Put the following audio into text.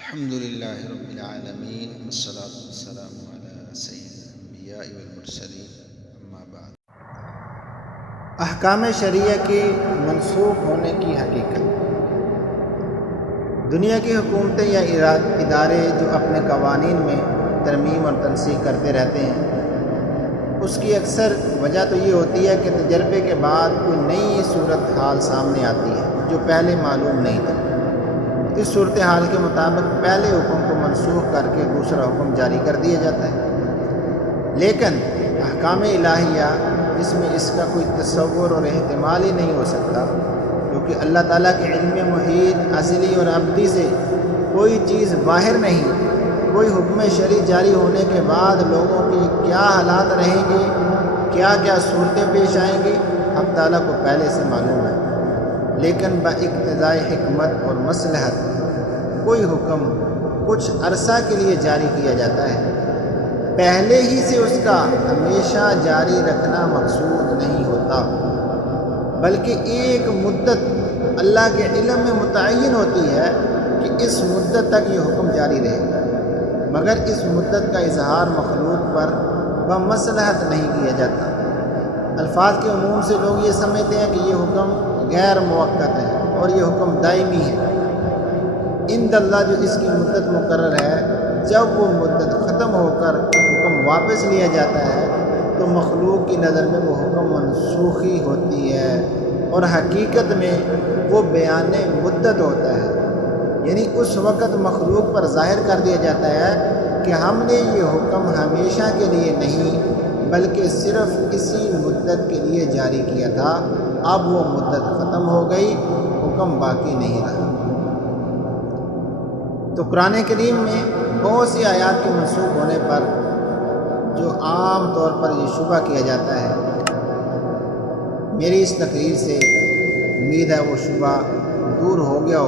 الحمد للہ رب العالمین والصلاة والسلام علی سید الانبیاء والمرسلین اما بعد۔ احکام شرعیہ کی منسوخ ہونے کی حقیقت۔ دنیا کی حکومتیں یا ادارے جو اپنے قوانین میں ترمیم اور تنسیخ کرتے رہتے ہیں، اس کی اکثر وجہ تو یہ ہوتی ہے کہ تجربے کے بعد کوئی نئی صورت حال سامنے آتی ہے جو پہلے معلوم نہیں تھی۔ اس صورتحال کے مطابق پہلے حکم کو منسوخ کر کے دوسرا حکم جاری کر دیا جاتا ہے، لیکن احکام الہیہ اس میں اس کا کوئی تصور اور احتمال ہی نہیں ہو سکتا، کیونکہ اللہ تعالیٰ کے علم محیط ازلی اور ابدی سے کوئی چیز باہر نہیں۔ کوئی حکم شرعی جاری ہونے کے بعد لوگوں کے کیا حالات رہیں گے، کیا کیا صورتیں پیش آئیں گی، حق تعالیٰ کو پہلے سے معلوم ہے، لیکن باقتضاء حکمت اور مصلحت کوئی حکم کچھ عرصہ کے لیے جاری کیا جاتا ہے، پہلے ہی سے اس کا ہمیشہ جاری رکھنا مقصود نہیں ہوتا، بلکہ ایک مدت اللہ کے علم میں متعین ہوتی ہے کہ اس مدت تک یہ حکم جاری رہے گا، مگر اس مدت کا اظہار مخلوق پر بمصلحت نہیں کیا جاتا۔ الفاظ کے عموم سے لوگ یہ سمجھتے ہیں کہ یہ حکم غیر موقت ہے اور یہ حکم دائمی ہے۔ عند اللہ جو اس کی مدت مقرر ہے، جب وہ مدت ختم ہو کر حکم واپس لیا جاتا ہے تو مخلوق کی نظر میں وہ حکم منسوخی ہوتی ہے، اور حقیقت میں وہ بیان مدت ہوتا ہے، یعنی اس وقت مخلوق پر ظاہر کر دیا جاتا ہے کہ ہم نے یہ حکم ہمیشہ کے لیے نہیں بلکہ صرف اسی مدت کے لیے جاری کیا تھا، اب وہ مدت ختم ہو گئی، حکم باقی نہیں رہا۔ تو قرآن کریم میں بہت سی آیات کے منسوخ ہونے پر جو عام طور پر یہ شبہ کیا جاتا ہے، میری اس تقریر سے امید ہے وہ شبہ دور ہو گیا